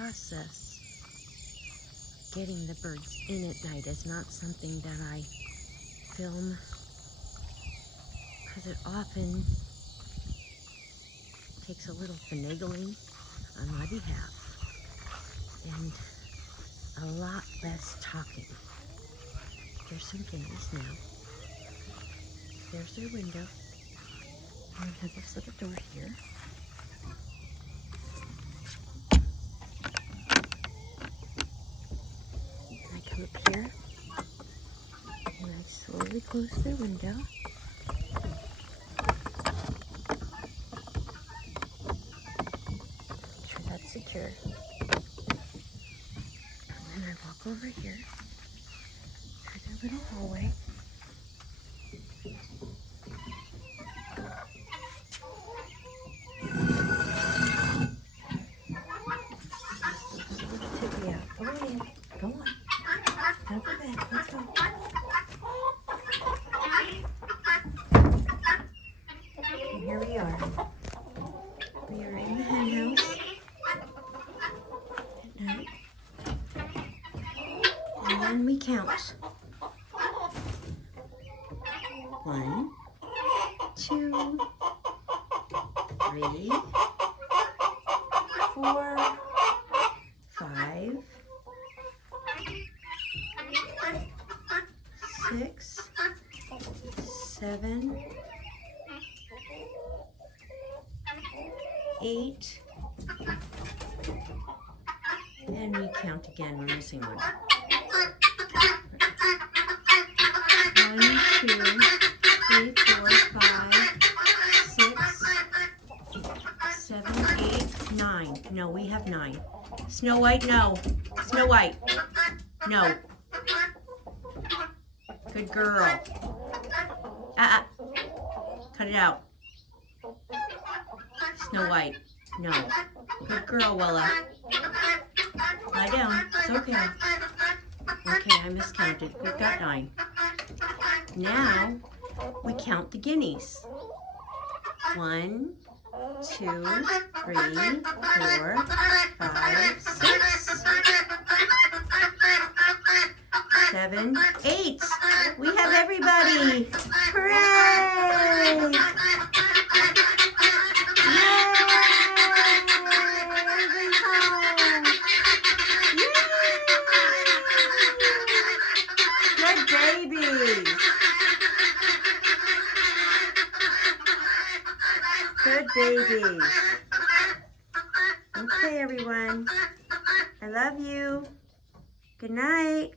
process. Getting the birds in at night is not something that I film because it often takes a little finagling on my behalf and a lot less talking. There's some guineas now. There's their window. And we have this little door here. I come up here and I slowly close their window. Make sure that's secure. And then I walk over here through their little hallway. Go in. Go on. Don't go back. Let's go. And here we are. We are in the hen house at night. And then we count. 1, 2, 3, 4, 5, 6, 7, 8, and we count again. We're missing one. 1, 2, 3, 4, 5, 6, 7, 8, 9. No, we have 9. Snow White, no. Snow White, no. Good girl. Cut it out. Snow White, no. Good girl, Willa. Lie down. It's okay. Okay, I miscounted. We've got 9. Now, we count the guineas. 1, 2, 3, 4, 5, 6, 7, 8. We have everybody. Hooray! Yay! Everybody's home. Yay! Good babies. Good babies. Okay, everyone. I love you. Good night.